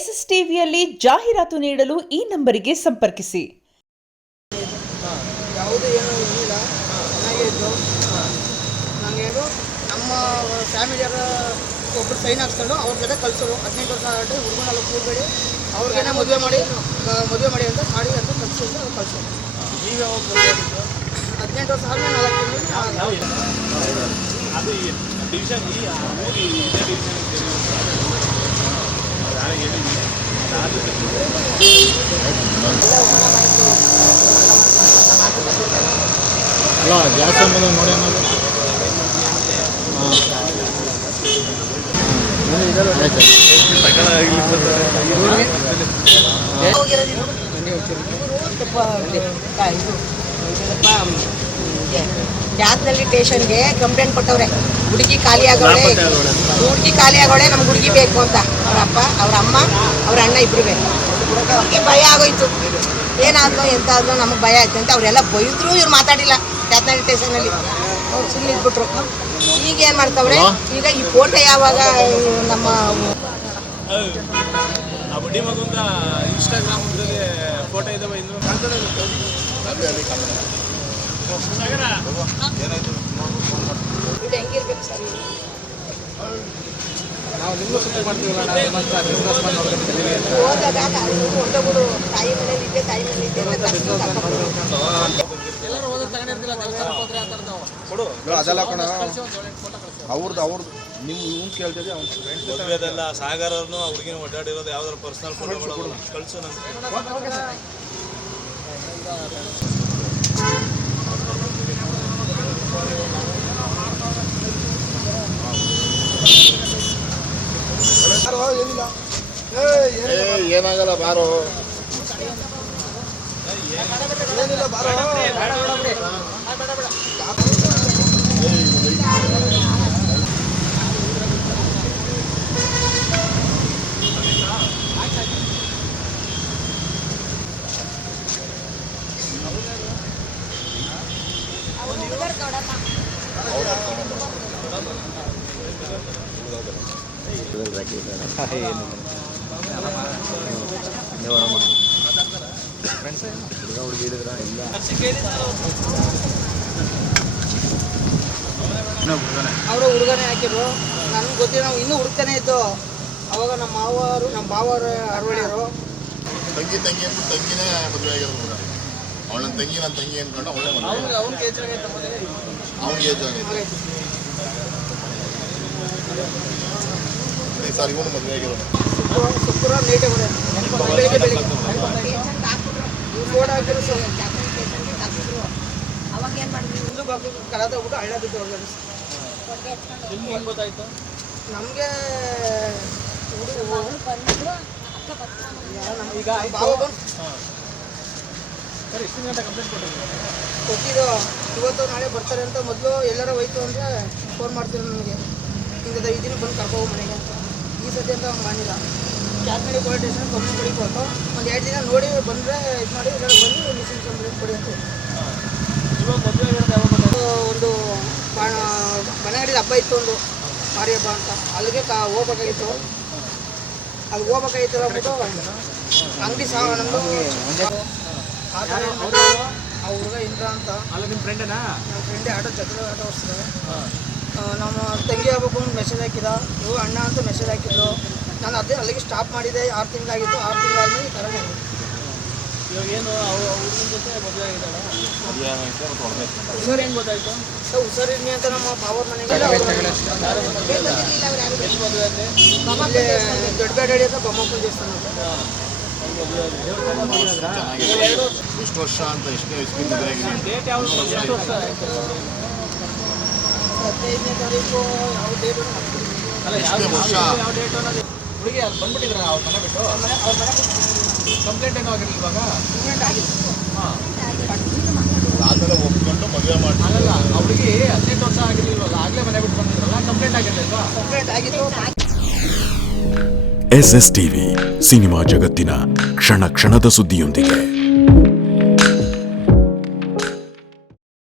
S S ಟಿವಿಯಲ್ಲಿ ಜಾಹೀರಾತು ನೀಡಲು ಈ ನಂಬರಿಗೆ ಸಂಪರ್ಕಿಸಿ. ಯಾವುದು ಏನೂ ಇಲ್ಲ, ಚೆನ್ನಾಗೇ ಇದ್ದು. ನನಗೇನು ನಮ್ಮ ಫ್ಯಾಮಿಲಿಯರ ಒಬ್ಬರು ಸೈನ್ ಹಾಕ್ಸ್ಕೊಂಡು ಅವ್ರ ಜೊತೆ ಕಳಿಸೋರು. 18 ವರ್ಷ ಆಗಿ ಹುಡುಗನೆಲ್ಲ ಕೂಡಬೇಡಿ, ಅವ್ರಿಗೇನೆ ಮದುವೆ ಮಾಡಿ ಅಂತ ಮಾಡಿ ಅಂತ ಕಳಿಸಿದ್ರು, ಅದು ಕಳಿಸೋರು. 18 ವರ್ಷ ಆದಮೇಲೆ 4 ಅಲ್ಲ ಗ್ಯಾಸ್ ಸಂಬಂಧ ನೋಡಿ ಅನ್ನೋದು ಜಾತ್ನಲ್ಲಿ ಸ್ಟೇಷನ್ಗೆ ಕಂಪ್ಲೇಂಟ್ ಕೊಟ್ಟವ್ರೆ. ಹುಡುಗಿ ಖಾಲಿ ಆಗೋಳೆ, ನಮ್ಗೆ ಹುಡುಗಿ ಬೇಕು ಅಂತ. ಅವ್ರ ಅಪ್ಪ, ಅವ್ರ ಅಮ್ಮ, ಅವ್ರ ಅಣ್ಣ ಇಬ್ರು ಬೇಕು. ಭಯ ಆಗೋಯ್ತು, ಏನಾದ್ರೂ ಎಂತಾದ್ರೂ ನಮಗೆ ಭಯ ಆಯ್ತು ಅಂತ ಅವರೆಲ್ಲ ಬೈದ್ರು. ಇವ್ರು ಮಾತಾಡಿಲ್ಲ ಜಾತ್ನಲ್ಲಿ ಸ್ಟೇಷನಲ್ಲಿ, ಅವ್ರು ಸುಮ್ಮನೆ ಇದ್ಬಿಟ್ರು. ಈಗ ಏನು ಮಾಡ್ತಾವ್ರೆ, ಈಗ ಈ ಫೋಟೋ ಯಾವಾಗ ನಮ್ಮ ಇನ್ಸ್ಟಾಗ್ರಾಮ್ ಫೋಟೋ ಇದಾವೆ ಇದು ಹೆಂಗಿರ್ಬೇಕು ಸರ್? ನಾವು ನಿಮ್ಮ ಸುದ್ದಿ ಮಾಡ್ತೀವಲ್ಲ, ಹೋದಾಗ ಹೊಂಟೋಗ್ಬಿಡು, ತಾಯಿ ಮನೇಲಿ ಇದ್ದೆ ಎಲ್ಲರೂ ಹೋದ್ರೆ ತಗೊಂಡಿರ್ತಿಲ್ಲ, ಅದೆಲ್ಲ ಕಣ ಅವ್ರದ್ದು ನಿಮ್ಮ ಇವ್ನು ಕೇಳ್ತಿದ್ದೆ. ಮದುವೆದೆಲ್ಲ ಸಾಗರನು ಹುಡುಗಿನ ಒಡ್ಡಾಡಿರೋದು ಯಾವ್ದಾರು ಪರ್ಸನಲ್ ಫೋಟೋಗಳು ಕಳಿಸು ನನಗೆ. ಏನಾಗಲ್ಲ ಬಾರೋ, ಏನಿಲ್ಲ ಬಾರೋ. ಅವರು ಹುಡುಗನೇ ಹಾಕಿದ್ರು. ನನಗೆ ಗೊತ್ತಿಲ್ಲ, ನಾವು ಇನ್ನೂ ಹುಡುಕ್ತಾನೆ ಇತ್ತು. ಅವಾಗ ನಮ್ಮ ಬಾವರು ಅರವಳಿಯರು ತಂಗಿ ಅಂತ ತಂಗಿನೇ ಮದುವೆ ಆಗಿರೋದು. ಅವಳ ತಂಗಿ ನನ್ನ ತಂಗಿ ಅನ್ಕೊಂಡು ಅವಳೇ ಮದುವೆ. ಅವ್ನಿಗೆ ಏಜ್ ಆಗೈತೆ, ಅವ್ನಿಗೆ ಏಜ್ ಆಗೈತೆ. ಸರ್ ಇವನು ಮದುವೆ ಆಗಿರೋದು. ಶುಕ್ರವಾರ ಲೇಟೇ ಬೆಳಿಗ್ಗೆ ಫೋಟೋ ಹಾಕಿದ್ರು ಸರ್. ಅವಾಗ ಏನು ಮಾಡಿದ್ವಿ? ಮುಂದೆ ಕಲಾದ ಹೋಗ್ಬಿಟ್ಟು ಹಳ್ಳ ಬಿದ್ದು ಹೋಗ್ಯಾರ. ನಿಮ್ಗೆ ಹೆಂಗೆ ಗೊತ್ತಾಯ್ತು? ನಮಗೆ ಈಗ ಬಾವ ಬಂದು ಸರ್ ಎಷ್ಟು ಗಂಟೆ ಕಂಪ್ಲೇಂಟ್ ಕೊಟ್ಟಿದ್ದು. ಇವತ್ತು ನಾಳೆ ಬರ್ತಾರೆ ಅಂತ. ಮೊದಲು ಎಲ್ಲರೂ ಹೋಯ್ತು ಅಂದರೆ ಫೋನ್ ಮಾಡ್ತೀವಿ ನನಗೆ, ಹಿಂಗೆ ಇದೀನಿ ಬಂದು ಕರ್ಕೊ ಮನೆಗೆ ಅಂತ. ಈ ಸತಿ ಅಂತ ಹಂಗೆ ಮಾಡಿಲ್ಲ. ಕ್ಯಾತ್ನಳ್ಳಿ ಪೊಲೀಸ್ ಸ್ಟೇಷನ್ ಕಂಪ್ಲೇಂಟ್ ಕೊಡಿ ಕೊಟ್ಟು ಒಂದು 2 ದಿನ ನೋಡಿ ಬಂದರೆ ಇದು ಮಾಡಿ ಎಲ್ಲರೂ ಬಂದು ಮಿಸ್ಸಿಂಗ್ ಕಂಪ್ಲೇಂಟ್ ಕೊಡಿ ಅಂತ. ಇವಾಗ ಮದುವೆ ಆಗಿರೋದು ಯಾವಾಗ? ಒಂದು ಮನೆಗಡಿದ ಹಬ್ಬ ಇತ್ತು, ಒಂದು ಮಾರಿ ಹಬ್ಬ ಅಂತ. ಅಲ್ಲಿಗೆ ಹೋಗ್ಬೇಕಾಗಿತ್ತು. ಅಲ್ಲಿ ಹೋಗ್ಬೇಕಾಗಿತ್ತು ಅಂದ್ಬಿಟ್ಟು ಅಂಗಡಿ ನಮ್ಮದು ಆ ಥರ ಆ ಹುಡುಗ ಇಂದ್ರ ಅಂತ. ಅಲ್ಲ ನಿಮ್ಮ ಫ್ರೆಂಡೇನಾ? ನಮ್ಮ ಫ್ರೆಂಡೇ ಆಟೋ ಓಡಿಸ್ತಾರೆ. ನಮ್ಮ ತಂಗಿ ಹಬ್ಬಕ್ಕೆ ಮೆಸೇಜ್ ಹಾಕಿದ, ಇವು ಅಣ್ಣ ಅಂತ ಮೆಸೇಜ್ ಹಾಕಿದ್ರು. ನಾನು ಅಲ್ಲಿಗೆ ಸ್ಟಾಪ್ ಮಾಡಿದೆ. 6 ತಿಂಗಳಾಗಿತ್ತು. 6 ತಿಂಗಳಾದ್ಮೇಲೆ ಈ ಥರನೇ ಆಗಿದೆ. ಇವಾಗ ಏನು ಹುಡುಗನ ಜೊತೆ ಮದುವೆ ಆಗಿದ್ದಾಳ? ಹುಷಾರು ಹೆಂಗೆ ಗೊತ್ತಾಯ್ತು? ಹುಷಾರಿದ್ನಿ ಅಂತ ನಮ್ಮ ಬಾವರ ಮನೆಗೆ ದೊಡ್ಡಬೇಡಿ ಅಂತ ಬೊಮ್ಮಪ್ಪನ ದೇವಸ್ಥಾನ ಅಂತ. ಎಷ್ಟು ವರ್ಷ ಅಂತ ಎಷ್ಟೇ ಇಸ್ಪೀಟ್ ಮದುವೆ ಆಗಿದೆ? ಡೇಟ್ ಯಾವುದು? ಎಷ್ಟು ವರ್ಷ ಆಯಿತು? 15ನೇ ತಾರೀಕು ಯಾವ ಡೇಟು ಅಲ್ಲ, ಯಾವ ಡೇಟ್ ಅನ್ನೋದು ಹುಡುಗಿ ಅಲ್ಲಿ ಬಂದ್ಬಿಟ್ಟಿದ್ರ ಅವ್ರ ಮನೆ ಬಿಟ್ಟು? ಅವ್ರ ಮನೆ ಕಂಪ್ಲೇಂಟ್ ಏನೋ ಆಗಿರಲಿಲ್ಲ ಇವಾಗ? ಕಂಪ್ಲೇಂಟ್ ಆಗಿದೆ. ಹಾಂ, ಆಮೇಲೆ ಒಪ್ಕೊಂಡು ಮದುವೆ ಮಾಡಿ. ಅಲ್ಲಲ್ಲ, ಆ ಹುಡುಗಿ 18 ವರ್ಷ ಆಗಿರಲಿಲ್ವಲ್ಲ, ಆಗಲೇ ಮನೆ ಬಿಟ್ಟು ಬಂದಿದ್ರಲ್ಲ, ಕಂಪ್ಲೇಂಟ್ ಆಗಿರಲಿಲ್ವಾ? ಕಂಪ್ಲೇಂಟ್ ಆಗಿತ್ತು. ಎಸ್ಎಸ್ ಟಿವಿ ಸಿನಿಮಾ ಜಗತ್ತಿನ ಕ್ಷಣ ಕ್ಷಣದ ಸುದ್ದಿಯೊಂದಿಗೆ.